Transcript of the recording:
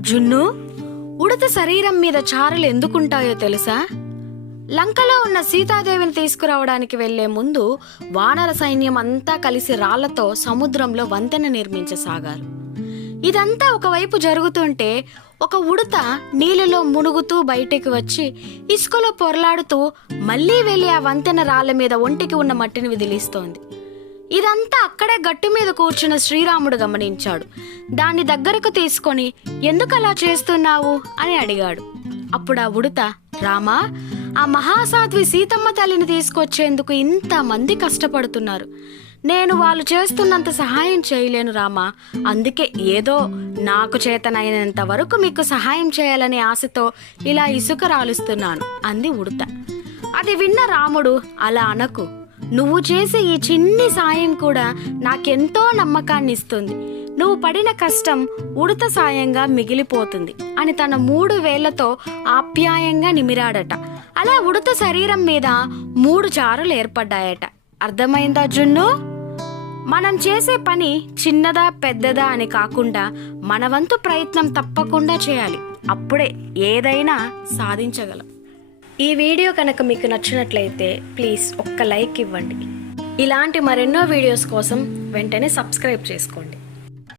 జున్ను ఉడత శరీరం మీద చారలు ఎందుకుంటాయో తెలుసా? లంకలో ఉన్న సీతాదేవిని తీసుకురావడానికి వెళ్ళే ముందు వానర సైన్యం అంతా కలిసి రాళ్ళతో సముద్రంలో వంతెన నిర్మించసాగారు. ఇదంతా ఒకవైపు జరుగుతుంటే ఒక ఉడత నీళ్ళలో మునుగుతూ బయటికి వచ్చి ఇసుకలో పొరలాడుతూ మళ్ళీ వెళ్ళి ఆ వంతెన రాళ్ళ మీద ఒంటికి ఉన్న మట్టిని విదిలిస్తోంది. ఇదంతా అక్కడే గట్టు మీద కూర్చున్న శ్రీరాముడు గమనించాడు. దాన్ని దగ్గరకు తీసుకొని ఎందుకు అలా చేస్తున్నావు? అని అడిగాడు. అప్పుడు ఆ ఉడత రామా ఆ మహాసాధ్వి సీతమ్మ తల్లిని తీసుకొచ్చేందుకు ఇంతమంది కష్టపడుతున్నారు. నేను వాళ్ళు చేస్తున్నంత సహాయం చేయలేను రామా. అందుకే ఏదో నాకు చేతనైనంత వరకు మీకు సహాయం చేయాలనే ఆశతో ఇలా ఇసుక రాలుస్తున్నాను అంది ఉడత. అది విన్న రాముడు అలా అనకు. నువ్వు చేసే ఈ చిన్ని సాయం కూడా నాకెంతో నమ్మకాన్ని ఇస్తుంది నువ్వు పడిన కష్టం ఉడత సాయంగా మిగిలిపోతుంది అని తన మూడు వేళ్ళతో ఆప్యాయంగా నిమిరాడట. అలా ఉడత శరీరం మీద మూడు చారులు ఏర్పడ్డాయట. అర్థమైందా జున్ను? మనం చేసే పని చిన్నదా పెద్దదా అని కాకుండా మన వంతు ప్రయత్నం తప్పకుండా చేయాలి. అప్పుడే ఏదైనా సాధించగలం. ఈ వీడియో కనుక మీకు నచ్చినట్లయితే ప్లీజ్ ఒక్క లైక్ ఇవ్వండి. ఇలాంటి మరెన్నో వీడియోస్ కోసం వెంటనే సబ్స్క్రైబ్ చేసుకోండి.